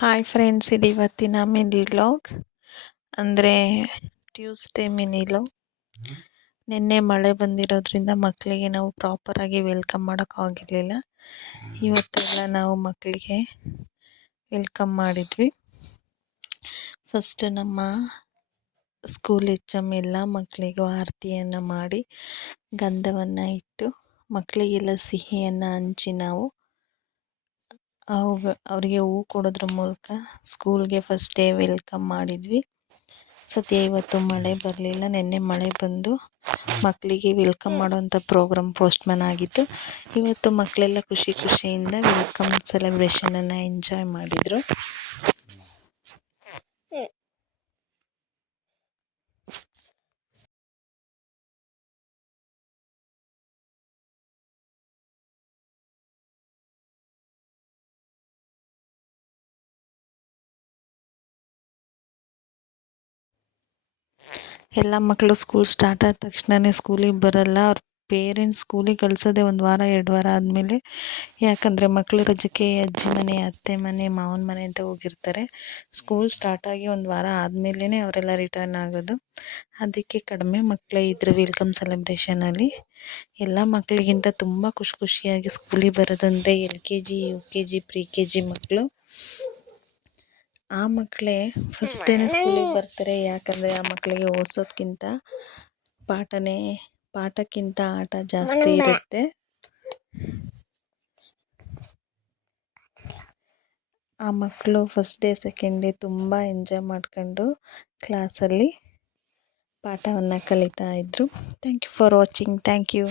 Hi friends, ಇದು ಇವತ್ತಿನ mini vlog. ಅಂದರೆ ಟ್ಯೂಸ್ಡೇ ಮಿನಿ ವ್ಲಾಗ್. ನಿನ್ನೆ ಮಳೆ ಬಂದಿರೋದ್ರಿಂದ ಮಕ್ಕಳಿಗೆ ನಾವು ಪ್ರಾಪರಾಗಿ ವೆಲ್ಕಮ್ ಮಾಡೋಕ್ಕಾಗಿರಲಿಲ್ಲ. ಇವತ್ತೆಲ್ಲ ನಾವು ಮಕ್ಕಳಿಗೆ ವೆಲ್ಕಮ್ ಮಾಡಿದ್ವಿ. ಫಸ್ಟ್ ನಮ್ಮ ಸ್ಕೂಲ್ ಎಚ್.ಎಮ್ ಎಲ್ಲ ಮಕ್ಕಳಿಗೂ ಆರತಿಯನ್ನು ಮಾಡಿ ಗಂಧವನ್ನು ಇಟ್ಟು ಮಕ್ಕಳಿಗೆಲ್ಲ ಸಿಹಿಯನ್ನು ಹಂಚಿ ನಾವು ಅವರಿಗೆ ಹೂ ಕೊಡೋದ್ರ ಮೂಲಕ ಸ್ಕೂಲ್ಗೆ ಫಸ್ಟ್ ಡೇ ವೆಲ್ಕಮ್ ಮಾಡಿದ್ವಿ. ಸದ್ಯ ಇವತ್ತು ಮಳೆ ಬರಲಿಲ್ಲ. ನಿನ್ನೆ ಮಳೆ ಬಂದು ಮಕ್ಕಳಿಗೆ ವೆಲ್ಕಮ್ ಮಾಡೋವಂಥ ಪ್ರೋಗ್ರಾಮ್ ಪೋಸ್ಟ್ಮ್ಯಾನ್ ಆಗಿತ್ತು. ಇವತ್ತು ಮಕ್ಕಳೆಲ್ಲ ಖುಷಿಯಿಂದ ವೆಲ್ಕಮ್ ಸೆಲೆಬ್ರೇಷನನ್ನು ಎಂಜಾಯ್ ಮಾಡಿದರು. ಎಲ್ಲ ಮಕ್ಕಳು ಸ್ಕೂಲ್ ಸ್ಟಾರ್ಟ್ ಆದ ತಕ್ಷಣವೇ ಸ್ಕೂಲಿಗೆ ಬರಲ್ಲ. ಅವ್ರ ಪೇರೆಂಟ್ಸ್ ಸ್ಕೂಲಿಗೆ ಕಳಿಸೋದೇ 1 ವಾರ 2 ವಾರ ಆದಮೇಲೆ. ಯಾಕಂದರೆ ಮಕ್ಕಳು ರಜಕ್ಕೆ ಅಜ್ಜಿ ಮನೆ, ಅತ್ತೆ ಮನೆ, ಮಾವನ ಮನೆ ಅಂತ ಹೋಗಿರ್ತಾರೆ. ಸ್ಕೂಲ್ ಸ್ಟಾರ್ಟಾಗಿ 1 ವಾರ ಆದಮೇಲೆ ಅವರೆಲ್ಲ ರಿಟರ್ನ್ ಆಗೋದು. ಅದಕ್ಕೆ ಕಡಿಮೆ ಮಕ್ಕಳೇ ಇದ್ದರು ವೆಲ್ಕಮ್ ಸೆಲೆಬ್ರೇಷನಲ್ಲಿ. ಎಲ್ಲ ಮಕ್ಕಳಿಗಿಂತ ತುಂಬ ಖುಷಿಯಾಗಿ ಸ್ಕೂಲಿಗೆ ಬರೋದಂದರೆ LKG, UKG, pre-KG ಮಕ್ಕಳು. ಆ ಮಕ್ಕಳೇ ಫಸ್ಟ್ ಡೇನೇ ಸ್ಕೂಲಿಗೆ ಬರ್ತಾರೆ. ಯಾಕಂದರೆ ಆ ಮಕ್ಕಳಿಗೆ ಓದಿಸೋದ್ಕಿಂತ ಪಾಠಕ್ಕಿಂತ ಆಟ ಜಾಸ್ತಿ ಇರುತ್ತೆ. ಆ ಮಕ್ಕಳು ಫಸ್ಟ್ ಡೇ ಸೆಕೆಂಡ್ ಡೇ ತುಂಬ ಎಂಜಾಯ್ ಮಾಡ್ಕೊಂಡು ಕ್ಲಾಸಲ್ಲಿ ಪಾಠವನ್ನು ಕಲಿತಾ ಇದ್ದರು. Thank you for watching. Thank you.